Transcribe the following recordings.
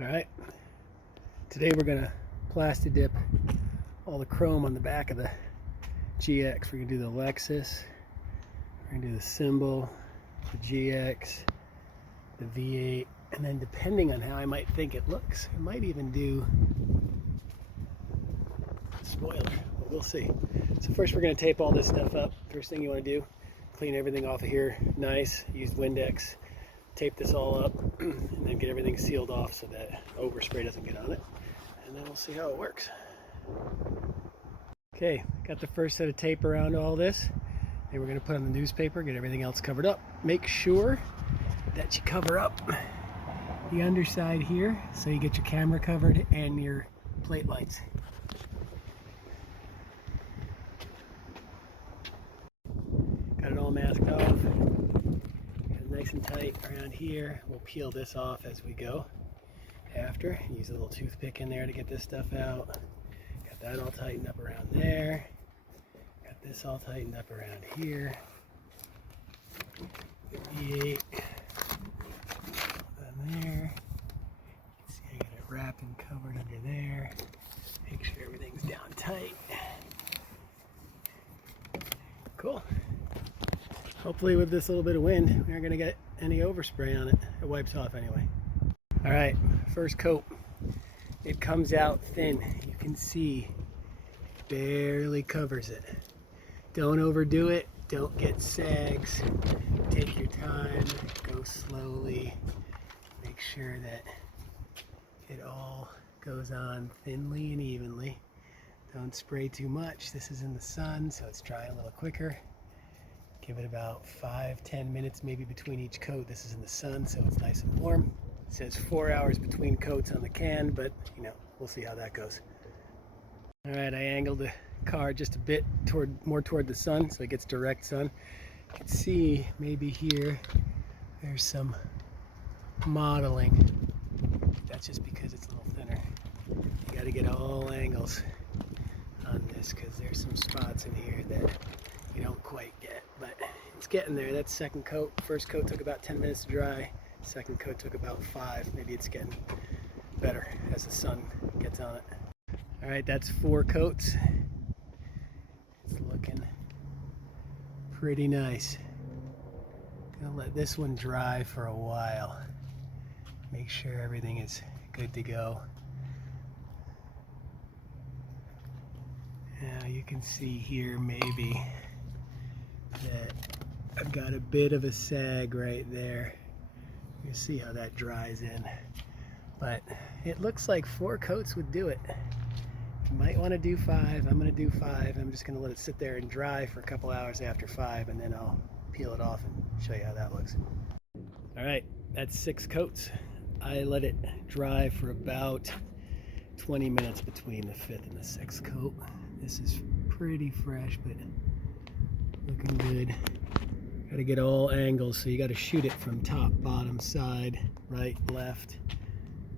All right, today we're gonna PlastiDip all the chrome on the back of the GX. We're gonna do the Lexus, we're gonna do the symbol, the GX, the V8, and then depending on how I might think it looks, I might even do a spoiler, but we'll see. So first we're gonna tape all this stuff up. First thing you wanna do, clean everything off of here nice, use Windex, tape this all up, and then get everything sealed off so that overspray doesn't get on it. And then we'll see how it works. Okay, got the first set of tape around all this. And we're gonna put on the newspaper, get everything else covered up. Make sure that you cover up the underside here so you get your camera covered and your plate lights. Got it all masked off. Got it nice and tight around here. We'll peel this off as we go. After, use a little toothpick in there to get this stuff out. Got that all tightened up around there. Got this all tightened up around here. V8 on there. See, I got it wrapped and covered under there. Make sure everything's down tight. Cool. Hopefully with this little bit of wind, we aren't going to get any overspray on it. It wipes off anyway. All right, first coat. It comes out thin. You can see it barely covers it. Don't overdo it. Don't get sags. Take your time. Go slowly. Make sure that it all goes on thinly and evenly. Don't spray too much. This is in the sun, so it's drying a little quicker. Give it about 5-10 minutes maybe between each coat. This is in the sun, so it's nice and warm. It says 4 hours between coats on the can, but you know, we'll see how that goes. All right, I angled the car just a bit more toward the sun, so it gets direct sun. You can see maybe here there's some modeling. That's just because it's a little thinner. You got to get all angles on this because there's some spots in here that you don't quite get, but it's getting there. That's second coat. First coat took about 10 minutes to dry. Second coat took about 5. Maybe it's getting better as the sun gets on it. All right, that's 4 coats. It's looking pretty nice. Gonna let this one dry for a while. Make sure everything is good to go. Now you can see here maybe that I've got a bit of a sag right there. You see how that dries in. But it looks like 4 coats would do it. You might want to do 5. I'm going to do 5. I'm just going to let it sit there and dry for a couple hours after 5, and then I'll peel it off and show you how that looks. All right, that's 6 coats. I let it dry for about 20 minutes between the 5th and the 6th coat. This is pretty fresh, but looking good. Got to get all angles, so you got to shoot it from top, bottom, side, right, left,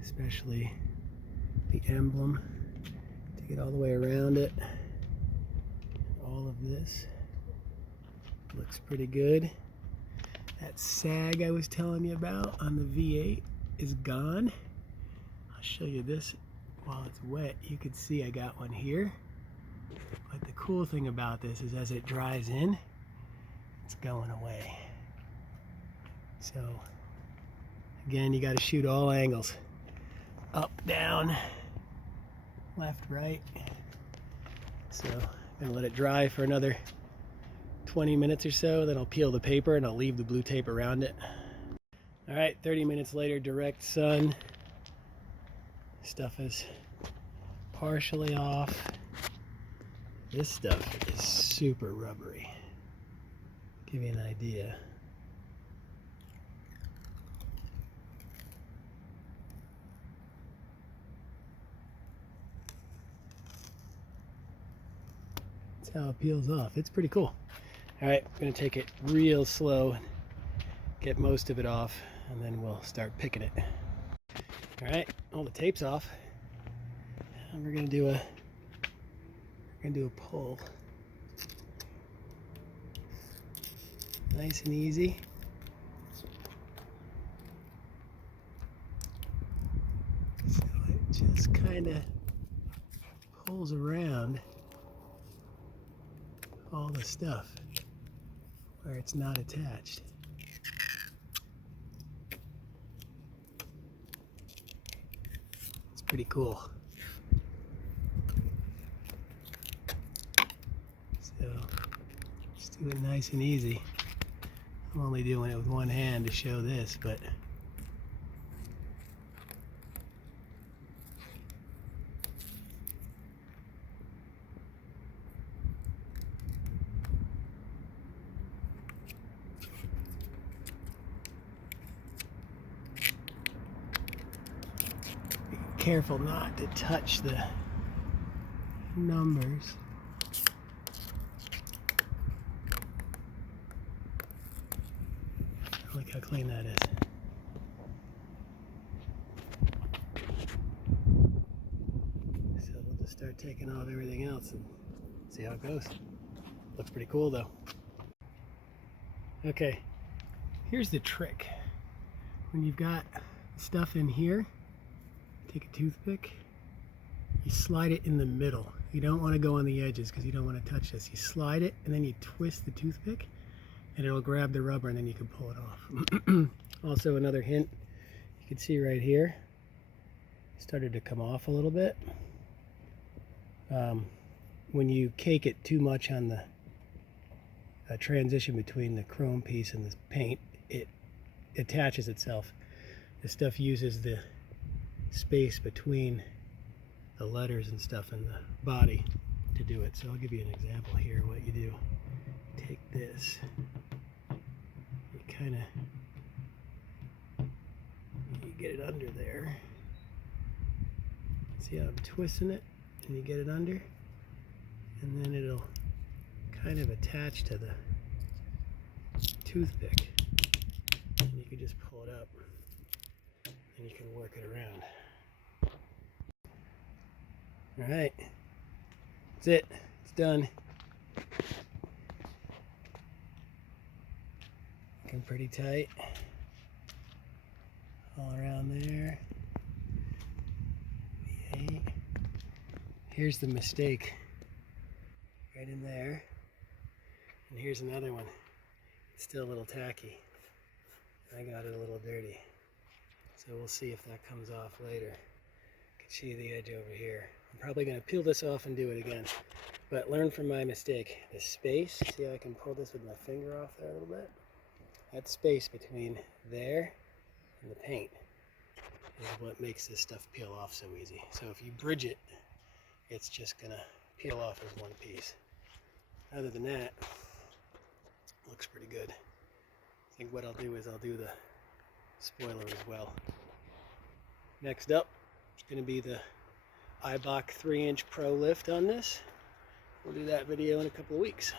especially the emblem, to get all the way around it. All of this looks pretty good. That sag I was telling you about on the V8 is gone. I'll show you this while it's wet. You can see I got one here. But the cool thing about this is as it dries in, it's going away. So again, you got to shoot all angles. Up, down, left, right. So I'm gonna let it dry for another 20 minutes or so, then I'll peel the paper and I'll leave the blue tape around it. All right, 30 minutes later, direct sun. Stuff is partially off. This stuff is super rubbery. Give you an idea. That's how it peels off. It's pretty cool. All right, I'm gonna take it real slow, get most of it off, and then we'll start picking it. All right, all the tape's off. And we're gonna do a pull. Nice and easy. this kind of pulls around all the stuff where it's not attached. It's pretty cool. So just do it nice and easy. I'm only doing it with one hand to show this, but be careful not to touch the numbers. Look how clean that is. So we'll just start taking off everything else and see how it goes. Looks pretty cool though. Okay, here's the trick. When you've got stuff in here, take a toothpick, you slide it in the middle. You don't want to go on the edges because you don't want to touch this. You slide it and then you twist the toothpick and it'll grab the rubber and then you can pull it off. Also, another hint, you can see right here, it started to come off a little bit. When you cake it too much on the transition between the chrome piece and the paint, it attaches itself. This stuff uses the space between the letters and stuff in the body to do it. So I'll give you an example here. What you do, take this, you kind of, you get it under there. See how I'm twisting it, and you get it under, and then it'll kind of attach to the toothpick, and you can just pull it up and you can work it around. Alright, that's it, it's done. Looking pretty tight all around there. Okay. Here's the mistake right in there, and here's another one. It's still a little tacky. I got it a little dirty, so we'll see if that comes off later. You can see the edge over here. I'm probably going to peel this off and do it again, but learn from my mistake. The space, see how I can pull this with my finger off there a little bit? That space between there and the paint is what makes this stuff peel off so easy. So if you bridge it, it's just going to peel off as one piece. Other than that, it looks pretty good. I think what I'll do is I'll do the spoiler as well. Next up, it's going to be the Eibach 3-inch Pro lift on this. We'll do that video in a couple of weeks.